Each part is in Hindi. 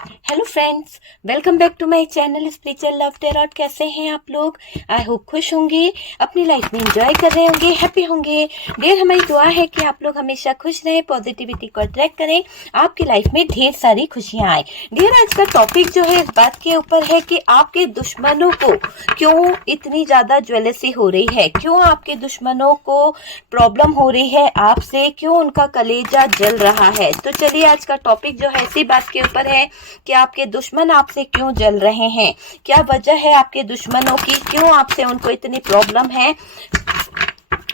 Hello friends, welcome back to my channel spiritual love tarot. कैसे हैं आप लोग? आई होप खुश होंगे, अपनी लाइफ में एंजॉय कर रहे होंगे, हैप्पी होंगे। डियर, हमारी दुआ है कि आप लोग हमेशा खुश रहें, पॉजिटिविटी को अट्रैक्ट करें, आपकी लाइफ में ढेर सारी खुशियां आए। डियर, आज का टॉपिक जो है इस बात के ऊपर है कि आपके दुश्मनों को क्यों इतनी ज्यादा ज्वेलसी हो रही है, क्यों आपके दुश्मनों को प्रॉब्लम हो रही है आपसे, क्यों उनका कलेजा जल रहा है। तो चलिए, आज का टॉपिक जो है इसी बात के ऊपर है कि आपके दुश्मन आपसे क्यों जल रहे हैं, क्या वजह है आपके दुश्मनों की, क्यों आपसे उनको इतनी प्रॉब्लम है।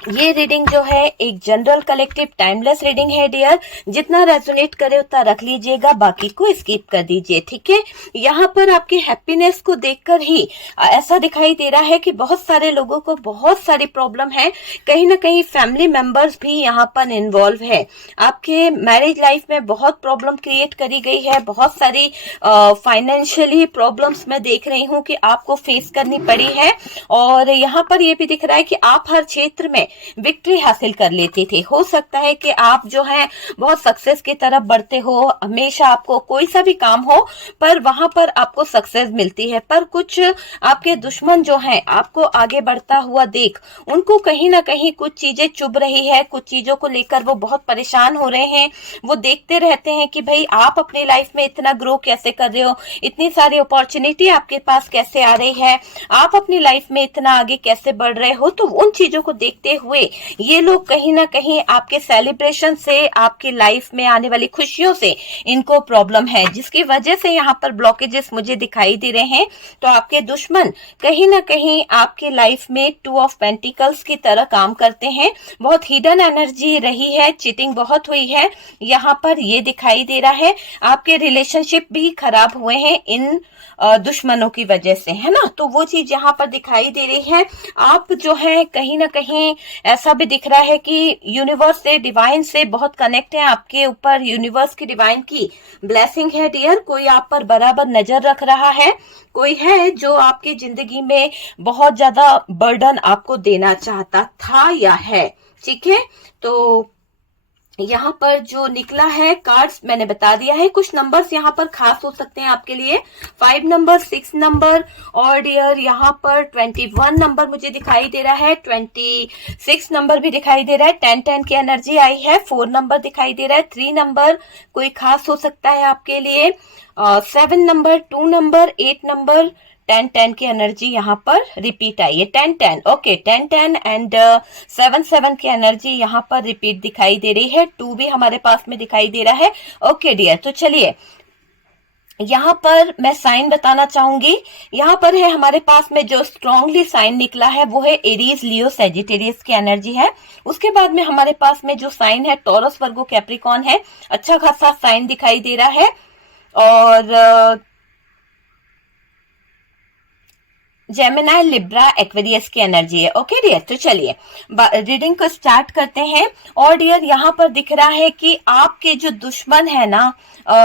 ये रीडिंग जो है एक जनरल कलेक्टिव टाइमलेस रीडिंग है डियर। जितना रेजोनेट करे उतना रख लीजिएगा, बाकी को स्किप कर दीजिए, ठीक है। यहाँ पर आपकी हैप्पीनेस को देखकर ही ऐसा दिखाई दे रहा है कि बहुत सारे लोगों को बहुत सारी प्रॉब्लम है, कहीं ना कहीं फैमिली मेंबर्स भी यहाँ पर इन्वॉल्व है। आपके मैरिज लाइफ में बहुत प्रॉब्लम क्रिएट करी गई है, बहुत सारी फाइनेंशियली प्रॉब्लम्स मैं देख रही हूँ कि आपको फेस करनी पड़ी है। और यहाँ पर ये भी दिख रहा है कि आप हर क्षेत्र में विक्ट्री हासिल कर लेते थे। हो सकता है कि आप जो है बहुत सक्सेस की तरफ बढ़ते हो, हमेशा आपको कोई सा भी काम हो पर वहां पर आपको सक्सेस मिलती है, पर कुछ आपके दुश्मन जो हैं आपको आगे बढ़ता हुआ देख उनको कहीं ना कहीं कुछ चीजें चुभ रही है, कुछ चीजों को लेकर वो बहुत परेशान हो रहे हैं। वो देखते रहते हैं कि भाई आप अपनी लाइफ में इतना ग्रो कैसे कर रहे हो, इतनी सारी अपॉर्चुनिटी आपके पास कैसे आ रही है, आप अपनी लाइफ में इतना आगे कैसे बढ़ रहे हो। तो उन चीजों को देखते हुए ये लोग कहीं ना कहीं आपके सेलिब्रेशन से, आपकी लाइफ में आने वाली खुशियों से इनको प्रॉब्लम है, जिसकी वजह से यहाँ पर ब्लॉकेजेस मुझे दिखाई दे रहे हैं। तो आपके दुश्मन कहीं ना कहीं आपकी लाइफ में 2 ऑफ पेंटिकल्स की तरह काम करते हैं। बहुत हिडन एनर्जी रही है, चीटिंग बहुत हुई है, यहाँ पर ये दिखाई दे रहा है। आपके रिलेशनशिप भी खराब हुए हैं इन दुश्मनों की वजह से, है ना। तो वो चीज यहाँ पर दिखाई दे रही है। आप जो है कहीं ना कहीं ऐसा भी दिख रहा है कि यूनिवर्स से, डिवाइन से बहुत कनेक्ट है, आपके ऊपर यूनिवर्स की, डिवाइन की ब्लेसिंग है डियर। कोई आप पर बराबर नजर रख रहा है, कोई है जो आपकी जिंदगी में बहुत ज्यादा बर्डन आपको देना चाहता था या है, ठीक है। तो यहाँ पर जो निकला है कार्ड्स मैंने बता दिया है। कुछ नंबर्स यहाँ पर खास हो सकते हैं आपके लिए, 5 नंबर, 6 नंबर और डियर यहाँ पर 21 नंबर मुझे दिखाई दे रहा है, 26 नंबर भी दिखाई दे रहा है, 10 की एनर्जी आई है, 4 नंबर दिखाई दे रहा है, 3 नंबर कोई खास हो सकता है आपके लिए, 7 नंबर, 2 नंबर, 8 नंबर, 10 की एनर्जी यहाँ पर रिपीट आई है, 10 ओके, 10 एंड 7 की एनर्जी यहाँ पर रिपीट दिखाई दे रही है, 2 भी हमारे पास में दिखाई दे रहा है। ओके डियर, तो चलिए यहाँ पर मैं साइन बताना चाहूंगी। यहाँ पर है हमारे पास में जो स्ट्रांगली साइन निकला है वो है एरीज, लियो, सेजिटेरियस की एनर्जी है। उसके बाद में हमारे पास में जो साइन है टॉरस, वर्गो, कैप्रिकॉन है। अच्छा खासा साइन दिखाई दे रहा है। और जेमिनाई, लिब्रा, एक्वेरियस की एनर्जी है। ओके डियर, तो चलिए रीडिंग को स्टार्ट करते हैं। और डियर यहाँ पर दिख रहा है कि आपके जो दुश्मन है ना,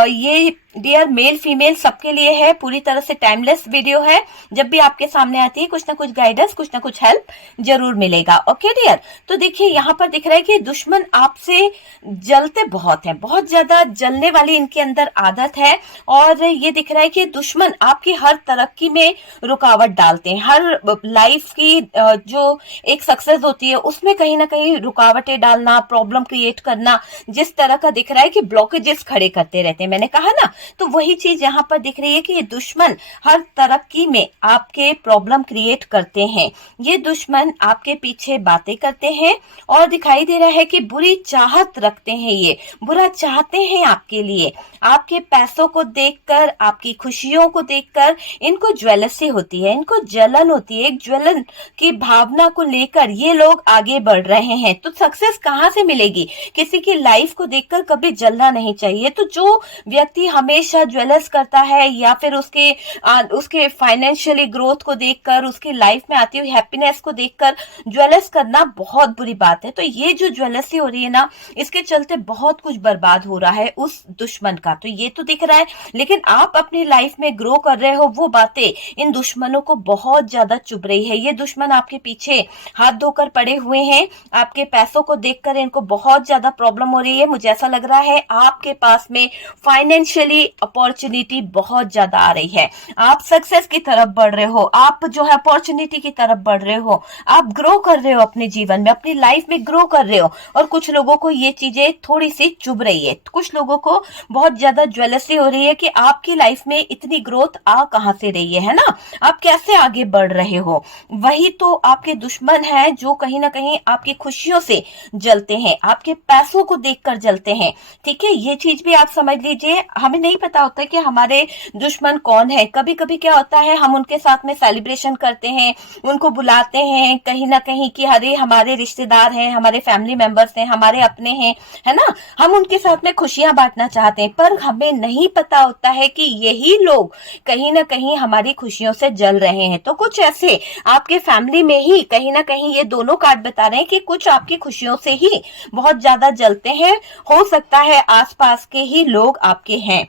ये डियर मेल फीमेल सबके लिए है, पूरी तरह से टाइमलेस वीडियो है। जब भी आपके सामने आती है कुछ ना कुछ गाइडेंस, कुछ ना कुछ हेल्प जरूर मिलेगा। ओके डियर, तो देखिए यहाँ पर दिख रहा है कि दुश्मन आपसे जलते बहुत है, बहुत ज्यादा जलने वाली इनके अंदर आदत है। और ये दिख रहा है कि दुश्मन आपकी हर तरक्की में रुकावट डालते हैं, हर लाइफ की जो एक सक्सेस होती है उसमें कहीं ना कहीं रुकावटें डालना, प्रॉब्लम क्रिएट करना, जिस तरह का दिख रहा है कि ब्लॉकेजेस खड़े करते रहते हैं, मैंने कहा ना। तो वही चीज यहाँ पर दिख रही है कि ये दुश्मन हर तरक्की में आपके प्रॉब्लम क्रिएट करते हैं। ये दुश्मन आपके पीछे बातें करते हैं और दिखाई दे रहा है कि बुरी चाहत रखते हैं, ये बुरा चाहते हैं आपके लिए। आपके पैसों को देखकर, आपकी खुशियों को देखकर इनको ज्वेलसी होती है, इनको जलन होती है, एक ज्वलन की भावना को लेकर ये लोग आगे बढ़ रहे हैं। तो सक्सेस कहाँ से मिलेगी? किसी की लाइफ को देखकर कभी जलना नहीं चाहिए। तो जो व्यक्ति हमेशा ज्वेलस करता है या फिर उसके फाइनेंशियली ग्रोथ को देखकर, उसकी लाइफ में आती हुई हैप्पीनेस को देखकर ज्वेलस करना बहुत बुरी बात है। तो ये जो ज्वेलसी हो रही है ना, इसके चलते बहुत कुछ बर्बाद हो रहा है उस दुश्मन का। तो ये तो दिख रहा है, लेकिन आप अपनी लाइफ में ग्रो कर रहे हो, वो बातें इन दुश्मनों को बहुत ज्यादा चुभ रही है। ये दुश्मन आपके पीछे हाथ धोकर पड़े हुए हैं, आपके पैसों को देखकर इनको बहुत ज्यादा प्रॉब्लम हो रही है। मुझे ऐसा लग रहा है आपके पास में फाइनेंशियली लिए अपॉर्चुनिटी बहुत ज्यादा आ रही है, आप सक्सेस की तरफ बढ़ रहे हो, आप जो है अपॉर्चुनिटी की तरफ बढ़ रहे हो, आप ग्रो कर रहे हो अपने जीवन में, अपनी लाइफ में ग्रो कर रहे हो। और कुछ लोगों को ये चीजें थोड़ी सी चुभ रही है, कुछ लोगों को बहुत ज्यादा ज्वेलसी हो रही है कि आपकी लाइफ में इतनी ग्रोथ आ कहां से रही है ना, आप कैसे आगे बढ़ रहे हो। वही तो आपके दुश्मन है जो कहीं ना कहीं आपकी खुशियों से जलते हैं, आपके पैसों को देखकर जलते हैं। ठीक है, ये चीज भी आप समझ लीजिए। हमें नहीं पता होता कि हमारे दुश्मन कौन है। कभी कभी क्या होता है, हम उनके साथ में सेलिब्रेशन करते हैं, उनको बुलाते हैं कहीं ना कहीं कि अरे हमारे रिश्तेदार हैं, हमारे फैमिली मेंबर्स हैं, हमारे अपने हैं, है ना, हम उनके साथ में खुशियां बांटना चाहते हैं। पर हमें नहीं पता होता है कि यही लोग कहीं ना कहीं हमारी खुशियों से जल रहे हैं। तो कुछ ऐसे आपके फैमिली में ही कहीं ना कहीं ये दोनों कार्ड बता रहे हैं कि कुछ आपकी खुशियों से ही बहुत ज्यादा जलते हैं। हो सकता है आसपास के ही लोग आपके हैं।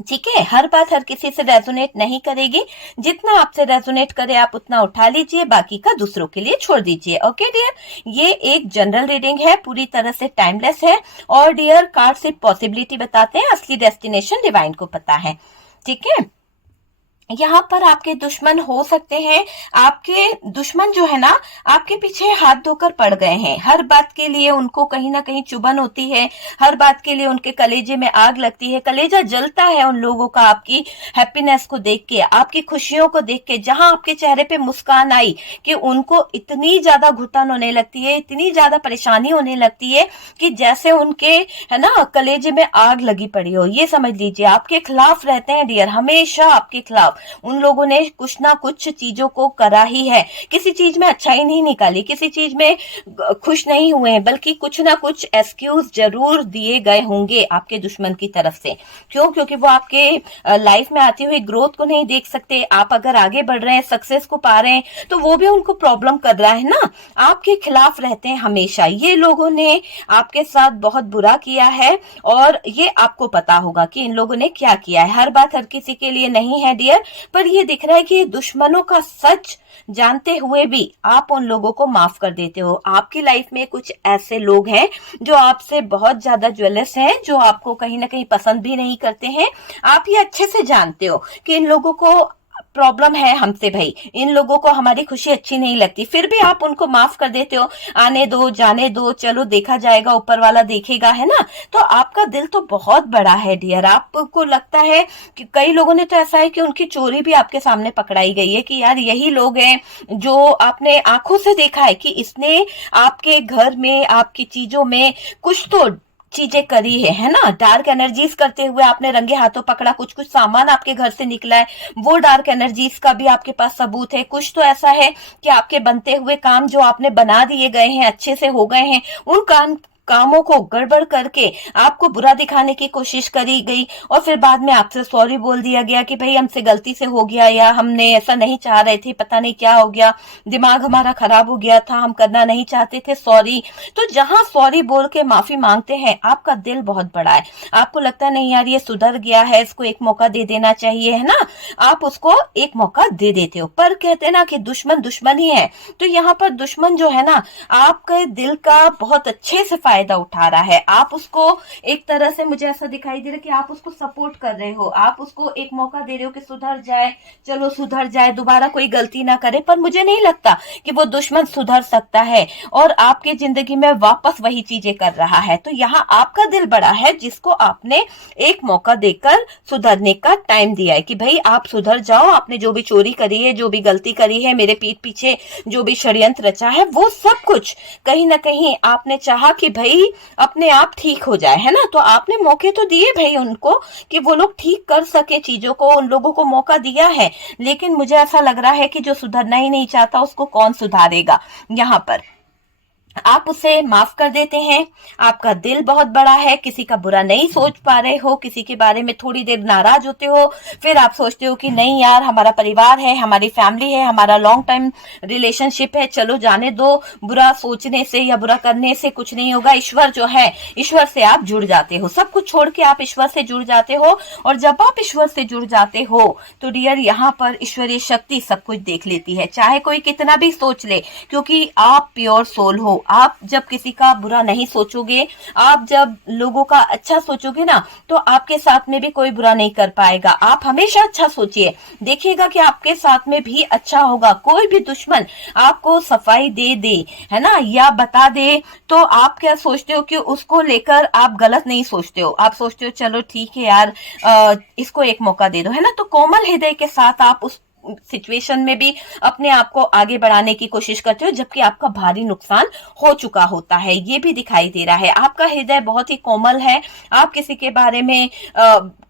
ठीक है, हर बात हर किसी से रेजोनेट नहीं करेगी, जितना आपसे रेजोनेट करे आप उतना उठा लीजिए, बाकी का दूसरों के लिए छोड़ दीजिए। ओके डियर, ये एक जनरल रीडिंग है, पूरी तरह से टाइमलेस है। और डियर, कार्ड सिर्फ पॉसिबिलिटी बताते हैं, असली डेस्टिनेशन डिवाइन को पता है। ठीक है, यहाँ पर आपके दुश्मन हो सकते हैं, आपके दुश्मन जो है ना आपके पीछे हाथ धोकर पड़ गए हैं। हर बात के लिए उनको कहीं ना कहीं चुभन होती है, हर बात के लिए उनके कलेजे में आग लगती है, कलेजा जलता है उन लोगों का आपकी हैप्पीनेस को देख के, आपकी खुशियों को देख के। जहां आपके चेहरे पे मुस्कान आई कि उनको इतनी ज्यादा घुटन होने लगती है, इतनी ज्यादा परेशानी होने लगती है कि जैसे उनके है ना कलेजे में आग लगी पड़ी हो। ये समझ लीजिए, आपके खिलाफ रहते हैं डियर, हमेशा आपके खिलाफ। उन लोगों ने कुछ ना कुछ चीजों को करा ही है, किसी चीज में अच्छाई नहीं निकाली, किसी चीज में खुश नहीं हुए हैं, बल्कि कुछ ना कुछ एक्सक्यूज जरूर दिए गए होंगे आपके दुश्मन की तरफ से। क्यों? क्योंकि वो आपके लाइफ में आती हुई ग्रोथ को नहीं देख सकते। आप अगर आगे बढ़ रहे हैं, सक्सेस को पा रहे हैं, तो वो भी उनको प्रॉब्लम कर रहा है ना। आपके खिलाफ रहते हैं हमेशा। ये लोगों ने आपके साथ बहुत बुरा किया है और ये आपको पता होगा कि इन लोगों ने क्या किया है। हर बात हर किसी के लिए नहीं है डियर, पर ये दिख रहा है कि दुश्मनों का सच जानते हुए भी आप उन लोगों को माफ कर देते हो। आपकी लाइफ में कुछ ऐसे लोग हैं जो आपसे बहुत ज्यादा ज्वेलस हैं, जो आपको कहीं ना कहीं पसंद भी नहीं करते हैं। आप ये अच्छे से जानते हो कि इन लोगों को प्रॉब्लम है हमसे, भाई इन लोगों को हमारी खुशी अच्छी नहीं लगती, फिर भी आप उनको माफ कर देते हो। आने दो, जाने दो, चलो देखा जाएगा, ऊपर वाला देखेगा, है ना। तो आपका दिल तो बहुत बड़ा है डियर। आपको लगता है कि कई लोगों ने तो ऐसा है कि उनकी चोरी भी आपके सामने पकड़ाई गई है कि यार यही लोग हैं जो आपने आंखों से देखा है कि इसने आपके घर में, आपकी चीजों में कुछ तो चीजें करी है ना। डार्क एनर्जीज करते हुए आपने रंगे हाथों पकड़ा, कुछ कुछ सामान आपके घर से निकला है, वो डार्क एनर्जीज का भी आपके पास सबूत है। कुछ तो ऐसा है कि आपके बनते हुए काम जो आपने बना दिए गए हैं, अच्छे से हो गए हैं, उन कामों को गड़बड़ करके आपको बुरा दिखाने की कोशिश करी गई और फिर बाद में आपसे सॉरी बोल दिया गया कि भाई हमसे गलती से हो गया, या हमने ऐसा नहीं चाह रहे थे, पता नहीं क्या हो गया, दिमाग हमारा खराब हो गया था, हम करना नहीं चाहते थे, सॉरी। तो जहां सॉरी बोल के माफी मांगते हैं, आपका दिल बहुत बड़ा है। आपको लगता है नहीं यार ये सुधर गया है, इसको एक मौका दे देना चाहिए, है ना। आप उसको एक मौका दे देते हो। पर कहते हैं ना कि दुश्मन दुश्मन ही है। तो यहाँ पर दुश्मन जो है ना आपके दिल का बहुत अच्छे से फायदा उठा रहा है। आप उसको एक तरह से, मुझे ऐसा दिखाई दे रहा है कि आप उसको सपोर्ट कर रहे हो, आप उसको एक मौका दे रहे हो कि सुधर जाए, चलो सुधर जाए, दोबारा कोई गलती ना करे। पर मुझे नहीं लगता कि वो दुश्मन सुधर सकता है और आपकी जिंदगी में वापस वही चीजें कर रहा है। तो यहाँ आपका दिल बड़ा है जिसको आपने एक मौका देकर सुधरने का टाइम दिया है कि भाई आप सुधर जाओ, आपने जो भी चोरी करी है, जो भी गलती करी है, मेरे पीठ पीछे जो भी षड्यंत्र रचा है, वो सब कुछ कहीं ना कहीं आपने चाहा कि भाई अपने आप ठीक हो जाए, है ना। तो आपने मौके तो दिए भाई उनको कि वो लोग ठीक कर सके चीजों को, उन लोगों को मौका दिया है। लेकिन मुझे ऐसा लग रहा है कि जो सुधरना ही नहीं चाहता उसको कौन सुधारेगा। यहाँ पर आप उसे माफ कर देते हैं। आपका दिल बहुत बड़ा है, किसी का बुरा नहीं सोच पा रहे हो, किसी के बारे में थोड़ी देर नाराज होते हो, फिर आप सोचते हो कि नहीं यार हमारा परिवार है, हमारी फैमिली है, हमारा लॉन्ग टाइम रिलेशनशिप है, चलो जाने दो, बुरा सोचने से या बुरा करने से कुछ नहीं होगा। ईश्वर जो है, ईश्वर से आप जुड़ जाते हो, सब कुछ छोड़ के आप ईश्वर से जुड़ जाते हो। और जब आप ईश्वर से जुड़ जाते हो तो डियर यहाँ पर ईश्वरीय शक्ति सब कुछ देख लेती है, चाहे कोई कितना भी सोच ले, क्योंकि आप प्योर सोल हो, आप जब किसी का बुरा नहीं सोचोगे, आप जब लोगों का अच्छा सोचोगे ना, तो आपके साथ में भी कोई बुरा नहीं कर पाएगा। आप हमेशा अच्छा सोचिए, देखिएगा कि आपके साथ में भी अच्छा होगा। कोई भी दुश्मन आपको सफाई दे दे, है ना, या बता दे, तो आप क्या सोचते हो कि उसको लेकर आप गलत नहीं सोचते हो। आप सोचते हो चलो ठीक है यार, इसको एक मौका दे दो, है ना। तो कोमल हृदय के साथ आप उस सिचुएशन में भी अपने आप को आगे बढ़ाने की कोशिश करते हो, जबकि आपका भारी नुकसान हो चुका होता है। ये भी दिखाई दे रहा है। आपका हृदय बहुत ही कोमल है, आप किसी के बारे में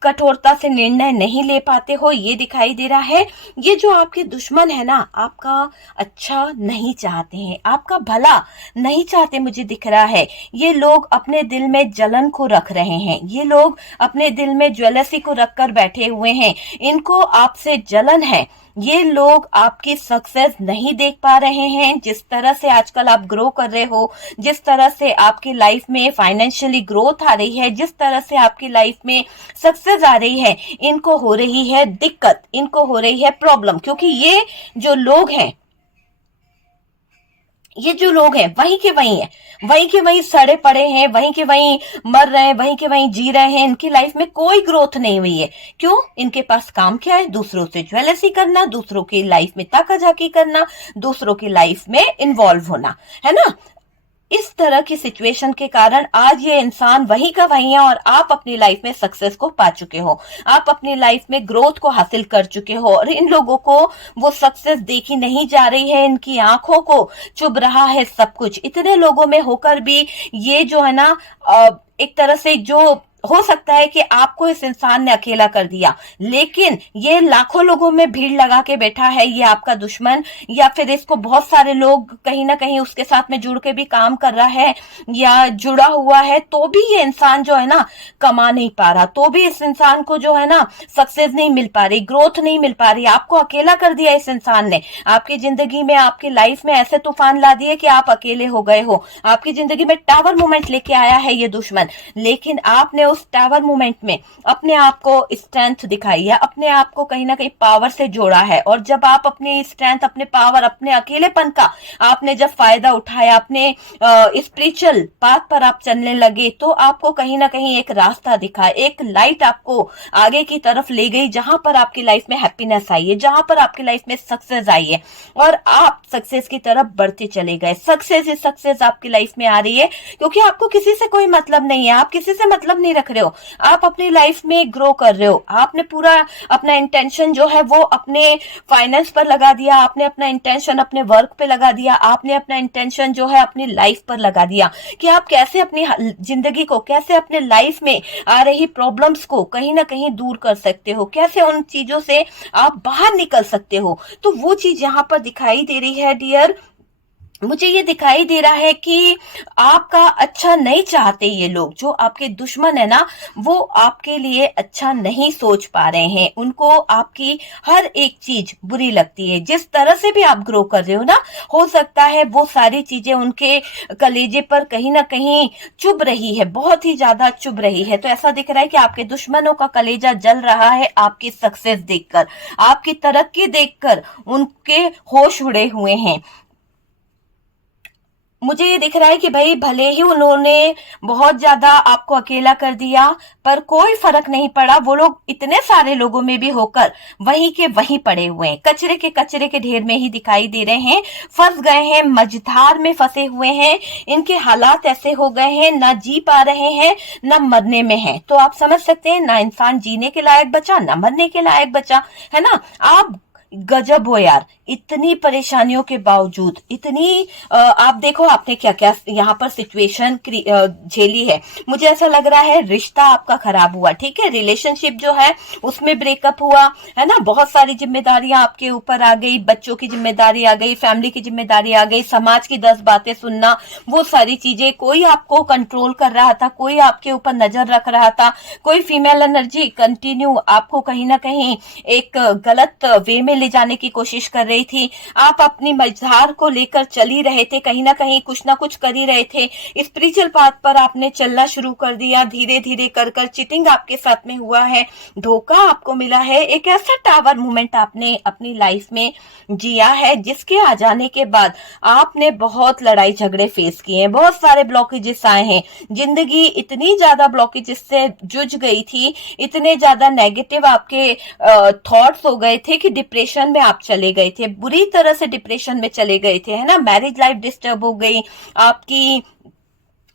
कठोरता से निर्णय नहीं ले पाते हो, ये दिखाई दे रहा है। ये जो आपके दुश्मन है ना, आपका अच्छा नहीं चाहते हैं, आपका भला नहीं चाहते, मुझे दिख रहा है। ये लोग अपने दिल में जलन को रख रहे हैं, ये लोग अपने दिल में ज्वेलसी को रखकर बैठे हुए हैं, इनको आपसे जलन है। ये लोग आपकी सक्सेस नहीं देख पा रहे हैं। जिस तरह से आजकल आप ग्रो कर रहे हो, जिस तरह से आपकी लाइफ में फाइनेंशियली ग्रोथ आ रही है, जिस तरह से आपकी लाइफ में सक्सेस आ रही है, इनको हो रही है दिक्कत, इनको हो रही है प्रॉब्लम, क्योंकि ये जो लोग हैं, ये जो लोग हैं वहीं के वहीं है, वहीं के वहीं सड़े पड़े हैं, वहीं के वहीं मर रहे हैं, वहीं के वहीं जी रहे हैं। इनकी लाइफ में कोई ग्रोथ नहीं हुई है। क्यों? इनके पास काम क्या है? दूसरों से ज्वेलसी करना, दूसरों की लाइफ में ताकाझाकी करना, दूसरों की लाइफ में इन्वॉल्व होना, है ना। इस तरह की सिचुएशन के कारण आज ये इंसान वहीं का वहीं है और आप अपनी लाइफ में सक्सेस को पा चुके हो, आप अपनी लाइफ में ग्रोथ को हासिल कर चुके हो, और इन लोगों को वो सक्सेस देखी नहीं जा रही है, इनकी आंखों को चुभ रहा है सब कुछ। इतने लोगों में होकर भी ये जो है ना, एक तरह से जो हो सकता है कि आपको इस इंसान ने अकेला कर दिया, लेकिन ये लाखों लोगों में भीड़ लगा के बैठा है, ये आपका दुश्मन, या फिर इसको बहुत सारे लोग कहीं ना कहीं उसके साथ में जुड़ के भी काम कर रहा है या जुड़ा हुआ है, तो भी ये इंसान जो है ना कमा नहीं पा रहा, तो भी इस इंसान को जो है ना सक्सेस नहीं मिल पा रही, ग्रोथ नहीं मिल पा रही। आपको अकेला कर दिया इस इंसान ने, आपकी जिंदगी में, आपकी लाइफ में ऐसे तूफान ला दिए कि आप अकेले हो गए हो। आपकी जिंदगी में टावर मोमेंट लेके आया है ये दुश्मन, लेकिन आपने उस टावर मोमेंट में अपने आप को स्ट्रेंथ दिखाई है, अपने आप को कहीं ना कहीं पावर से जोड़ा है। और जब आप अपनी स्ट्रेंथ, अपने पावर, अपने अकेलेपन का आपने जब फायदा उठाया, अपने स्पिरिचुअल पाथ पर आप चलने लगे, तो आपको कहीं ना कहीं एक रास्ता दिखा, एक लाइट आपको आगे की तरफ ले गई, जहां पर आपकी लाइफ में हैप्पीनेस आई है, जहां पर आपकी लाइफ में सक्सेस आई है, और आप सक्सेस की तरफ बढ़ते चले गए। सक्सेस ही सक्सेस आपकी लाइफ में आ रही है, क्योंकि आपको किसी से कोई मतलब नहीं है, आप किसी से मतलब नहीं रख रहे हो, आप अपनी लाइफ में ग्रो कर रहे हो। आपने पूरा अपना इंटेंशन जो है वो अपने फाइनेंस पर लगा दिया, आपने अपना इंटेंशन अपने वर्क पे लगा दिया, आपने अपना इंटेंशन जो है अपनी लाइफ पर लगा दिया कि आप कैसे अपनी जिंदगी को, कैसे अपने लाइफ में आ रही प्रॉब्लम्स को कहीं ना कहीं दूर कर सकते हो, कैसे उन चीजों से आप बाहर निकल सकते हो। तो वो चीज यहाँ पर दिखाई दे रही है डियर। मुझे ये दिखाई दे रहा है कि आपका अच्छा नहीं चाहते ये लोग, जो आपके दुश्मन है ना, वो आपके लिए अच्छा नहीं सोच पा रहे हैं। उनको आपकी हर एक चीज बुरी लगती है। जिस तरह से भी आप ग्रो कर रहे हो ना, हो सकता है वो सारी चीजें उनके कलेजे पर कहीं ना कहीं चुभ रही है, बहुत ही ज्यादा चुभ रही है। तो ऐसा दिख रहा है कि आपके दुश्मनों का कलेजा जल रहा है आपकी सक्सेस देखकर, आपकी तरक्की देखकर उनके होश उड़े हुए हैं। मुझे ये दिख रहा है कि भाई भले ही उन्होंने बहुत ज्यादा आपको अकेला कर दिया, पर कोई फर्क नहीं पड़ा। वो लोग इतने सारे लोगों में भी होकर वहीं के वहीं पड़े हुए हैं, कचरे के ढेर में ही दिखाई दे रहे हैं, फंस गए हैं, मझधार में फंसे हुए हैं। इनके हालात ऐसे हो गए हैं, ना जी पा रहे हैं, ना मरने में है। तो आप समझ सकते हैं, ना इंसान जीने के लायक बचा, ना मरने के लायक बचा, है ना। आप गजब हो यार, इतनी परेशानियों के बावजूद, इतनी आप देखो आपने क्या क्या यहाँ पर सिचुएशन झेली है। मुझे ऐसा लग रहा है रिश्ता आपका खराब हुआ, ठीक है, रिलेशनशिप जो है उसमें ब्रेकअप हुआ, है ना। बहुत सारी जिम्मेदारियां आपके ऊपर आ गई, बच्चों की जिम्मेदारी आ गई, फैमिली की जिम्मेदारी आ गई, समाज की 10 बातें सुनना, वो सारी चीजें। कोई आपको कंट्रोल कर रहा था, कोई आपके ऊपर नजर रख रहा था, कोई फीमेल एनर्जी कंटिन्यू आपको कहीं ना कहीं एक गलत वे में ले जाने की कोशिश कर रही थी, आप अपनी मझधार को लेकर चल ही रहे थे, कहीं ना कहीं कुछ ना कुछ कर ही रहे थे, स्पिरिचुअल पाथ पर आपने चलना शुरू कर दिया, धीरे धीरे कर कर चीटिंग आपके साथ में हुआ है, धोखा आपको मिला है, एक ऐसा टावर मोमेंट आपने अपनी लाइफ में जिया है जिसके आ जाने के बाद आपने बहुत लड़ाई झगड़े फेस किए हैं, बहुत सारे ब्लॉकेजेस आए हैं, जिंदगी इतनी ज्यादा ब्लॉकेजेस से जुझ गई थी, इतने ज्यादा नेगेटिव आपके थॉट्स हो गए थे कि डिप्रेशन में आप चले गए थे, बुरी तरह से डिप्रेशन में चले गए थे, है ना। मैरिज लाइफ डिस्टर्ब हो गई, आपकी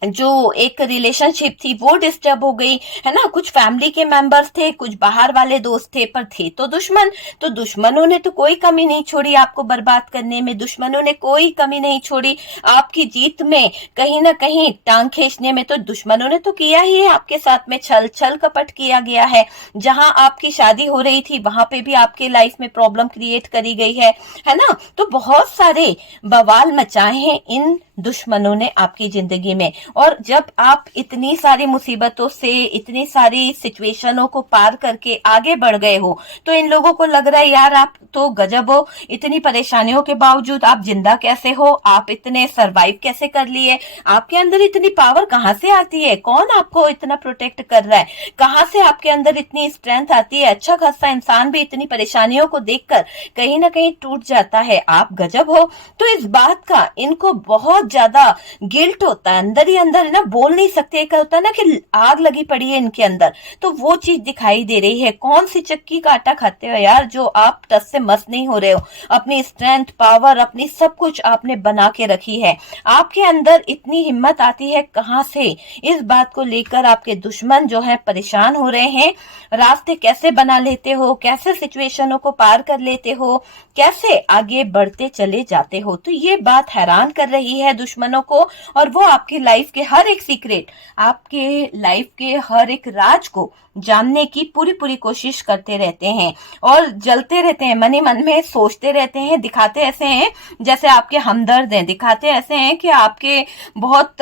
जो एक रिलेशनशिप थी वो डिस्टर्ब हो गई, है ना। कुछ फैमिली के मेंबर्स थे, कुछ बाहर वाले दोस्त थे, पर थे तो दुश्मन, तो दुश्मनों ने तो कोई कमी नहीं छोड़ी आपको बर्बाद करने में, दुश्मनों ने कोई कमी नहीं छोड़ी आपकी जीत में, कहीं ना कहीं टांग खींचने में तो दुश्मनों ने तो किया ही है आपके साथ में, छल कपट किया गया है। जहां आपकी शादी हो रही थी वहां पे भी आपके लाइफ में प्रॉब्लम क्रिएट करी गई है ना। तो बहुत सारे बवाल मचाए हैं इन दुश्मनों ने आपकी जिंदगी में। और जब आप इतनी सारी मुसीबतों से, इतनी सारी सिचुएशनों को पार करके आगे बढ़ गए हो, तो इन लोगों को लग रहा है यार आप तो गजब हो, इतनी परेशानियों के बावजूद आप जिंदा कैसे हो, आप इतने सरवाइव कैसे कर लिए, आपके अंदर इतनी पावर कहां से आती है, कौन आपको इतना प्रोटेक्ट कर रहा है, कहां से आपके अंदर इतनी स्ट्रेंथ आती है। अच्छा खासा इंसान भी इतनी परेशानियों को देखकर कहीं ना कहीं टूट जाता है, आप गजब हो। तो इस बात का इनको बहुत ज्यादा गिल्ट होता है, अंदर ही अंदर, है ना, बोल नहीं सकते, एक होता है ना कि आग लगी पड़ी है इनके अंदर, तो वो चीज दिखाई दे रही है। कौन सी चक्की का आटा खाते हो यार जो आप टस से मस नहीं हो रहे हो, अपनी स्ट्रेंथ, पावर, अपनी सब कुछ आपने बना के रखी है, आपके अंदर इतनी हिम्मत आती है कहां से। इस बात को लेकर आपके दुश्मन जो है परेशान हो रहे हैं, रास्ते कैसे बना लेते हो, कैसे सिचुएशनों को पार कर लेते हो, कैसे आगे बढ़ते चले जाते हो, तो ये बात हैरान कर रही है दुश्मनों को। और वो आपकी लाइफ के हर एक सीक्रेट, आपके लाइफ के हर एक राज को जानने की पूरी पूरी कोशिश करते रहते हैं और जलते रहते हैं, मन ही मन में सोचते रहते हैं, दिखाते ऐसे हैं जैसे आपके हमदर्द हैं, दिखाते ऐसे हैं कि आपके बहुत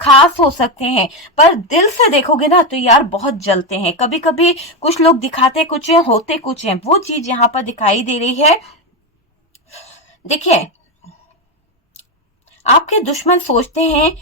खास हो सकते हैं, पर दिल से देखोगे ना तो यार बहुत जलते हैं। कभी कभी कुछ लोग दिखाते कुछ हैं, होते कुछ हैं, वो चीज यहाँ पर दिखाई दे रही है। देखिए, आपके दुश्मन सोचते हैं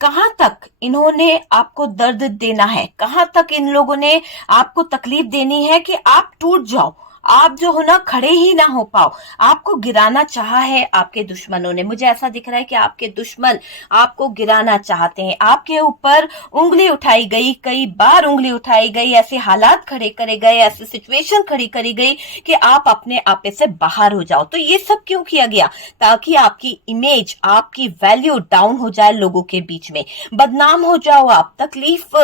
कहां तक इन्होंने आपको दर्द देना है, कहां तक इन लोगों ने आपको तकलीफ देनी है कि आप टूट जाओ, आप जो हो ना खड़े ही ना हो पाओ। आपको गिराना चाहा है आपके दुश्मनों ने, मुझे ऐसा दिख रहा है कि आपके दुश्मन आपको गिराना चाहते हैं, आपके ऊपर उंगली उठाई गई, कई बार उंगली उठाई गई, ऐसे हालात खड़े करे गए, ऐसी सिचुएशन खड़ी करी गई कि आप अपने आपे से बाहर हो जाओ। तो ये सब क्यों किया गया? ताकि आपकी इमेज, आपकी वैल्यू डाउन हो जाए, लोगों के बीच में बदनाम हो जाओ आप, तकलीफ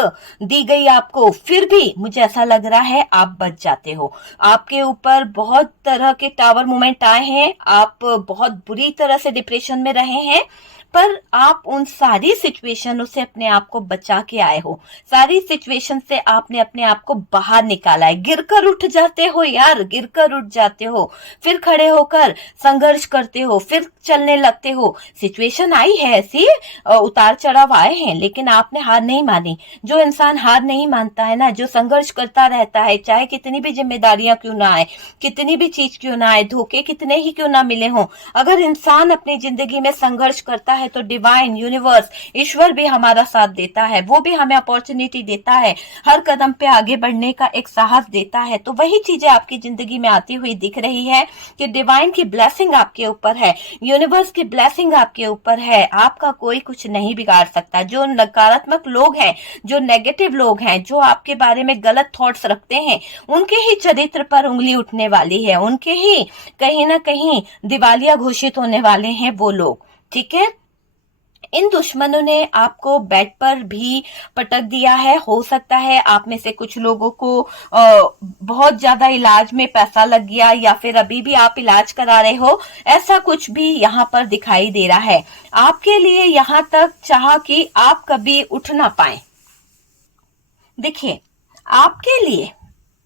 दी गई आपको, फिर भी मुझे ऐसा लग रहा है आप बच जाते हो। आपके ऊपर बहुत तरह के टावर मोमेंट आए हैं, आप बहुत बुरी तरह से डिप्रेशन में रहे हैं, पर आप उन सारी सिचुएशनों से अपने आप को बचा के आए हो, सारी सिचुएशन से आपने अपने आप को बाहर निकाला है। गिरकर उठ जाते हो यार, गिरकर उठ जाते हो, फिर खड़े होकर संघर्ष करते हो, फिर चलने लगते हो। सिचुएशन आई है ऐसी, उतार चढ़ाव आए हैं, लेकिन आपने हार नहीं मानी। जो इंसान हार नहीं मानता है ना, जो संघर्ष करता रहता है, चाहे कितनी भी जिम्मेदारियां क्यों ना आए, कितनी भी चीज क्यों ना आए, धोखे कितने ही क्यों ना मिले हों, अगर इंसान अपनी जिंदगी में संघर्ष करता है तो डिवाइन, यूनिवर्स, ईश्वर भी हमारा साथ देता है, वो भी हमें अपॉर्चुनिटी देता है, हर कदम पे आगे बढ़ने का एक साहस देता है। तो वही चीजें आपकी जिंदगी में आती हुई दिख रही है कि डिवाइन की ब्लेसिंग आपके ऊपर है, यूनिवर्स की ब्लेसिंग आपके ऊपर है, आपका कोई कुछ नहीं बिगाड़ सकता। जो नकारात्मक लोग हैं, जो नेगेटिव लोग हैं, जो आपके बारे में गलत थॉट्स रखते हैं, उनके ही चरित्र पर उंगली उठने वाली है, उनके ही कहीं ना कहीं दिवालिया घोषित होने वाले हैं वो लोग, ठीक है। इन दुश्मनों ने आपको बेड पर भी पटक दिया है। हो सकता है आप में से कुछ लोगों को बहुत ज्यादा इलाज में पैसा लग गया, या फिर अभी भी आप इलाज करा रहे हो, ऐसा कुछ भी यहाँ पर दिखाई दे रहा है। आपके लिए यहाँ तक चाहा कि आप कभी उठ ना पाए। देखिए, आपके लिए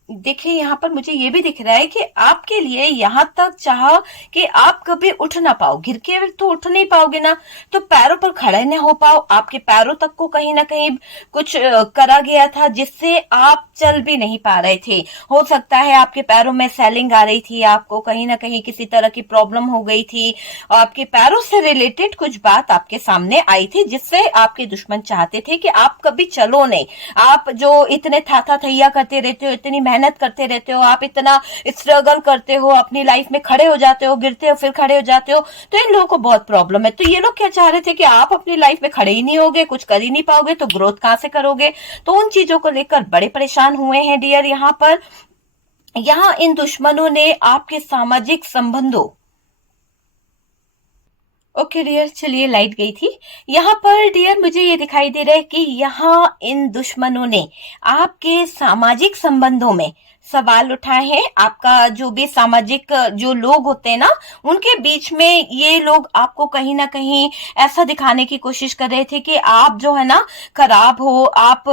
देखिए यहाँ पर मुझे ये भी दिख रहा है कि आपके लिए यहाँ तक चाह कि आप कभी उठ ना पाओ, गिर के तो उठ नहीं पाओगे ना, तो पैरों पर खड़े न हो पाओ, आपके पैरों तक को कहीं ना कहीं कुछ करा गया था जिससे आप चल भी नहीं पा रहे थे। हो सकता है आपके पैरों में स्वेलिंग आ रही थी, आपको कहीं ना कहीं किसी तरह की प्रॉब्लम हो गई थी, आपके पैरों से रिलेटेड कुछ बात आपके सामने आई थी जिससे आपके दुश्मन चाहते थे कि आप कभी चलो नहीं। आप जो इतने थाथा थैया करते रहते हो, इतनी मेहनत करते रहते हो, आप इतना स्ट्रगल करते हो, अपनी लाइफ में खड़े हो जाते हो, गिरते हो फिर खड़े हो जाते हो, तो इन लोगों को बहुत प्रॉब्लम है। तो ये लोग क्या चाह रहे थे कि आप अपनी लाइफ में खड़े ही नहीं होगे, कुछ कर ही नहीं पाओगे, तो ग्रोथ कहां से करोगे। तो उन चीजों को लेकर बड़े परेशान हुए हैं डियर। यहाँ इन दुश्मनों ने आपके सामाजिक संबंधों, ओके डियर, चलिए लाइट गई थी। यहाँ पर डियर मुझे ये दिखाई दे रहा है कि यहाँ इन दुश्मनों ने आपके सामाजिक संबंधों में सवाल उठाए हैं। आपका जो भी सामाजिक जो लोग होते हैं ना, उनके बीच में ये लोग आपको कहीं ना कहीं ऐसा दिखाने की कोशिश कर रहे थे कि आप जो है ना खराब हो, आप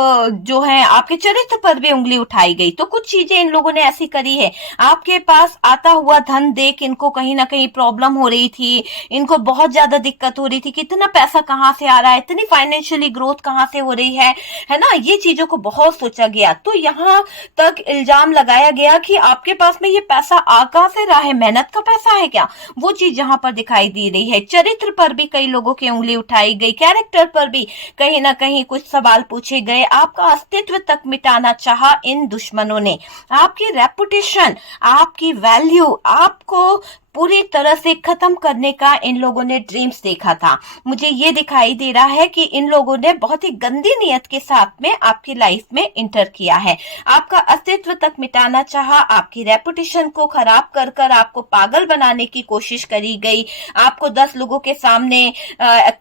जो है आपके चरित्र पर भी उंगली उठाई गई। तो कुछ चीजें इन लोगों ने ऐसी करी है, आपके पास आता हुआ धन देख इनको कहीं ना कहीं प्रॉब्लम हो रही थी, इनको बहुत ज्यादा दिक्कत हो रही थी कि इतना पैसा कहाँ से आ रहा है, इतनी फाइनेंशियली ग्रोथ कहाँ से हो रही है ना। ये चीजों को बहुत सोचा गया। तो यहाँ तक इल्जाम लगाया गया कि आपके पास में ये पैसा आ कहां से रहा है, मेहनत का पैसा है क्या, वो चीज यहाँ पर दिखाई दे रही है। चरित्र पर भी कई लोगों की उंगली उठाई गई, कैरेक्टर पर भी कहीं ना कहीं कुछ सवाल पूछे गए, आपका अस्तित्व तक मिटाना चाहा इन दुश्मनों ने, आपकी रेपुटेशन, आपकी वैल्यू, आपको पूरी तरह से खत्म करने का इन लोगों ने ड्रीम्स देखा था। मुझे ये दिखाई दे रहा है कि इन लोगों ने बहुत ही गंदी नीयत के साथ में आपकी लाइफ में इंटर किया है, आपका अस्तित्व तक मिटाना चाहा, आपकी रेपुटेशन को खराब कर कर आपको पागल बनाने की कोशिश करी गई, आपको 10 लोगों के सामने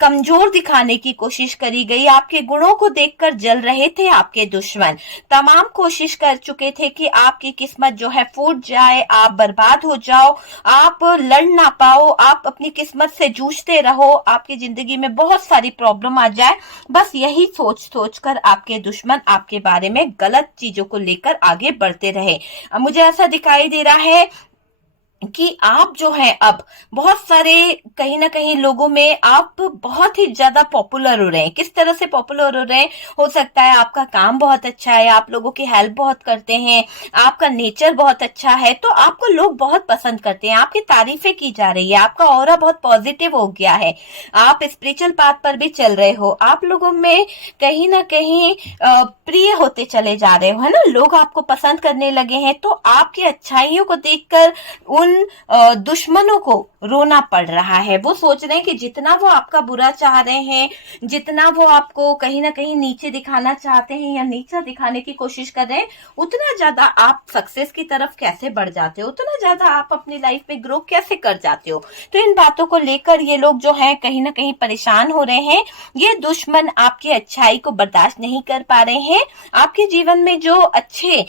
कमजोर दिखाने की कोशिश करी गई। आपके गुणों को देखकर जल रहे थे आपके दुश्मन, तमाम कोशिश कर चुके थे कि आपकी किस्मत जो है फूट जाए, आप बर्बाद हो जाओ, आप लड़ ना पाओ, आप अपनी किस्मत से जूझते रहो, आपकी जिंदगी में बहुत सारी प्रॉब्लम आ जाए। बस यही सोच सोच कर आपके दुश्मन आपके बारे में गलत चीजों को लेकर आगे बढ़ते रहे। मुझे ऐसा दिखाई दे रहा है कि आप जो है अब बहुत सारे कहीं ना कहीं लोगों में आप बहुत ही ज्यादा पॉपुलर हो रहे हैं। किस तरह से पॉपुलर हो रहे हैं, हो सकता है आपका काम बहुत अच्छा है, आप लोगों की हेल्प बहुत करते हैं, आपका नेचर बहुत अच्छा है, तो आपको लोग बहुत पसंद करते हैं, आपकी तारीफें की जा रही है, आपका ऑरा बहुत पॉजिटिव हो गया है, आप स्पिरिचुअल पाथ पर भी चल रहे हो, आप लोगों में कहीं ना कहीं प्रिय होते चले जा रहे हो, है ना, लोग आपको पसंद करने लगे हैं। तो आपकी अच्छाइयों को देखकर उन दुश्मनों को रोना पड़ रहा है। वो सोच रहे हैं कि जितना वो आपका बुरा चाह रहे हैं, जितना वो आपको कहीं ना कहीं नीचे दिखाना चाहते हैं या नीचा दिखाने की कोशिश कर रहे हैं, उतना ज्यादा आप सक्सेस की तरफ कैसे बढ़ जाते हो, उतना ज्यादा आप अपनी लाइफ में ग्रो कैसे कर जाते हो। तो इन बातों को लेकर ये लोग जो है कहीं ना कहीं परेशान हो रहे हैं। ये दुश्मन आपकी अच्छाई को बर्दाश्त नहीं कर पा रहे हैं। आपके जीवन में जो अच्छे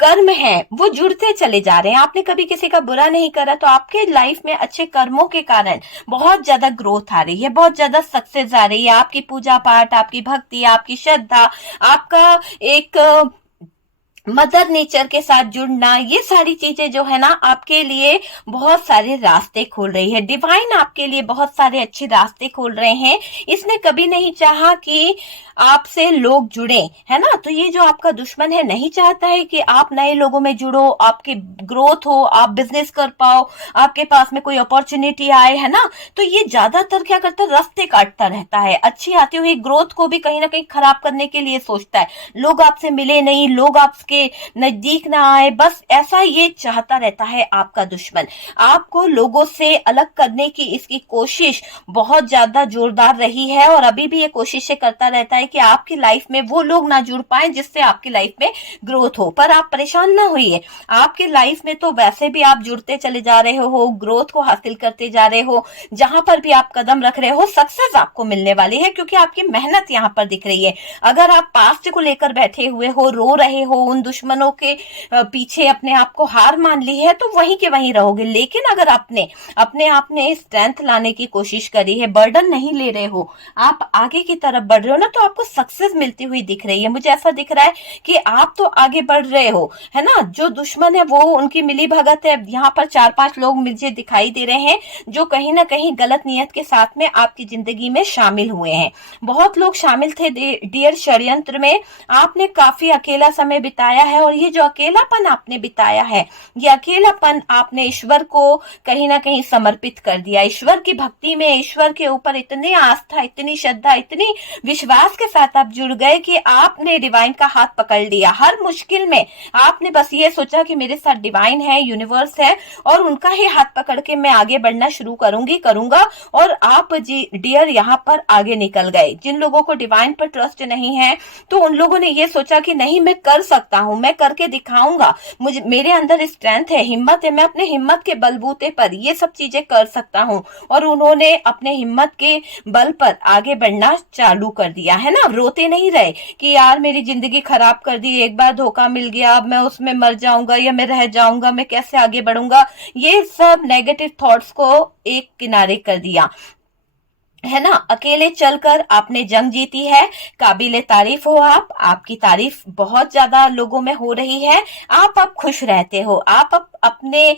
कर्म है वो जुड़ते चले जा रहे हैं। आपने कभी किसी का बुरा नहीं करा, तो आपके लाइफ में अच्छे कर्मों के कारण बहुत ज्यादा ग्रोथ आ रही है, बहुत ज्यादा सक्सेस आ रही है। आपकी पूजा पाठ, आपकी भक्ति, आपकी श्रद्धा, आपका एक मदर नेचर के साथ जुड़ना, ये सारी चीजें जो है ना आपके लिए बहुत सारे रास्ते खोल रही है। डिवाइन आपके लिए बहुत सारे अच्छे रास्ते खोल रहे हैं। इसने कभी नहीं चाहा कि आपसे लोग जुड़े, है ना। तो ये जो आपका दुश्मन है नहीं चाहता है कि आप नए लोगों में जुड़ो, आपकी ग्रोथ हो, आप बिजनेस कर पाओ, आपके पास में कोई अपॉर्चुनिटी आए, है ना। तो ये ज्यादातर क्या करता है, रास्ते काटता रहता है, अच्छी आती हुई ग्रोथ को भी कहीं ना कहीं खराब करने के लिए सोचता है। लोग आपसे मिले नहीं, लोग आपके नजदीक ना आए, बस ऐसा ये चाहता रहता है आपका दुश्मन। आपको लोगों से अलग करने की इसकी कोशिश बहुत ज्यादा जोरदार रही है और अभी भी ये कोशिशें करता रहता है कि आपकी लाइफ में वो लोग ना जुड़ पाए जिससे आपकी लाइफ में ग्रोथ हो। पर आप परेशान ना होइए, आपकी लाइफ में तो वैसे भी आप जुड़ते चले जा रहे हो, ग्रोथ को हासिल करते जा रहे हो। जहां पर भी आप कदम रख रहे हो सक्सेस आपको मिलने वाली है, क्योंकि आपकी मेहनत यहाँ पर दिख रही है। अगर आप पास्ट को लेकर बैठे हुए हो, रो रहे हो, उन दुश्मनों के पीछे अपने आप को हार मान ली है, तो वहीं के वहीं रहोगे। लेकिन अगर आपने अपने आप में स्ट्रेंथ लाने की कोशिश करी है, बर्डन नहीं ले रहे हो, आप आगे की तरफ बढ़ रहे हो ना, तो आप आपको सक्सेस मिलती हुई दिख रही है। मुझे ऐसा दिख रहा है कि आप तो आगे बढ़ रहे हो, है ना। जो दुश्मन है वो उनकी मिली भगत है। यहाँ पर 4-5 लोग मुझे दिखाई दे रहे हैं जो कहीं ना कहीं गलत नियत के साथ में आपकी जिंदगी में शामिल हुए हैं। बहुत लोग शामिल थे डियर षड्यंत्र में। आपने काफी अकेला समय बिताया है और ये जो अकेलापन आपने बिताया है, ये अकेलापन आपने ईश्वर को कहीं ना कहीं समर्पित कर दिया। ईश्वर की भक्ति में, ईश्वर के ऊपर इतनी आस्था, इतनी श्रद्धा, इतनी विश्वास के साथ आप जुड़ गए कि आपने डिवाइन का हाथ पकड़ लिया। हर मुश्किल में आपने बस ये सोचा कि मेरे साथ डिवाइन है, यूनिवर्स है और उनका ही हाथ पकड़ के मैं आगे बढ़ना शुरू करूंगा। और आप जी डियर यहाँ पर आगे निकल गए। जिन लोगों को डिवाइन पर ट्रस्ट नहीं है तो उन लोगों ने ये सोचा कि नहीं, मैं कर सकता हूं, मैं करके दिखाऊंगा, मुझे मेरे अंदर स्ट्रेंथ है, हिम्मत है, मैं अपने हिम्मत के बलबूते पर ये सब चीजें कर सकता हूं। और उन्होंने अपने हिम्मत के बल पर आगे बढ़ना चालू कर दिया, है ना। रोते नहीं रहे कि यार मेरी जिंदगी खराब कर दी, एक बार धोखा मिल गया, अब मैं उसमें मर जाऊंगा या मैं रह जाऊंगा, मैं कैसे आगे बढ़ूंगा। ये सब नेगेटिव थॉट्स को एक किनारे कर दिया, है ना। अकेले चलकर आपने जंग जीती है। काबिले तारीफ हो आप, आपकी तारीफ बहुत ज्यादा लोगों में हो रही है। आप अब खुश रहते हो। आप अब अपने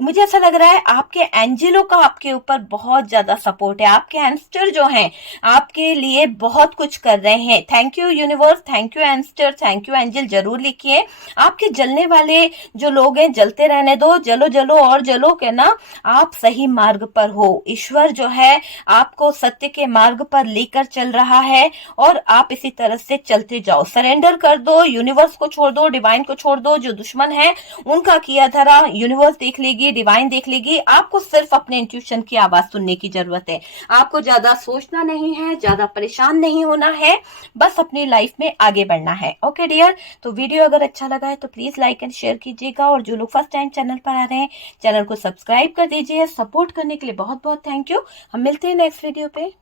मुझे ऐसा लग रहा है आपके एंजलों का आपके ऊपर बहुत ज्यादा सपोर्ट है। आपके एंस्टर जो हैं आपके लिए बहुत कुछ कर रहे हैं। Thank you universe, thank you ancestor, thank you angel जरूर लिखिए। आपके जलने वाले जो लोग हैं जलते रहने दो, जलो जलो और जलो, कहना आप सही मार्ग पर हो। ईश्वर जो है आपको सत्य के मार्ग पर लेकर चल रहा है और आप इसी तरह से चलते जाओ। सरेंडर कर दो, यूनिवर्स को छोड़ दो, डिवाइन को छोड़ दो। जो दुश्मन है उनका किया धरा यूनिवर्स देख लेगी, डिवाइन देख लेगी। आपको सिर्फ अपने इंट्यूशन की आवाज सुनने की जरूरत है। आपको ज्यादा सोचना नहीं है, ज्यादा परेशान नहीं होना है, बस अपनी लाइफ में आगे बढ़ना है। ओके डियर, तो वीडियो अगर अच्छा लगा है तो प्लीज लाइक एंड शेयर कीजिएगा और जो लोग फर्स्ट टाइम चैनल पर आ रहे हैं चैनल को सब्सक्राइब कर दीजिए। सपोर्ट करने के लिए बहुत बहुत थैंक यू। हम मिलते हैं नेक्स्ट वीडियो पे।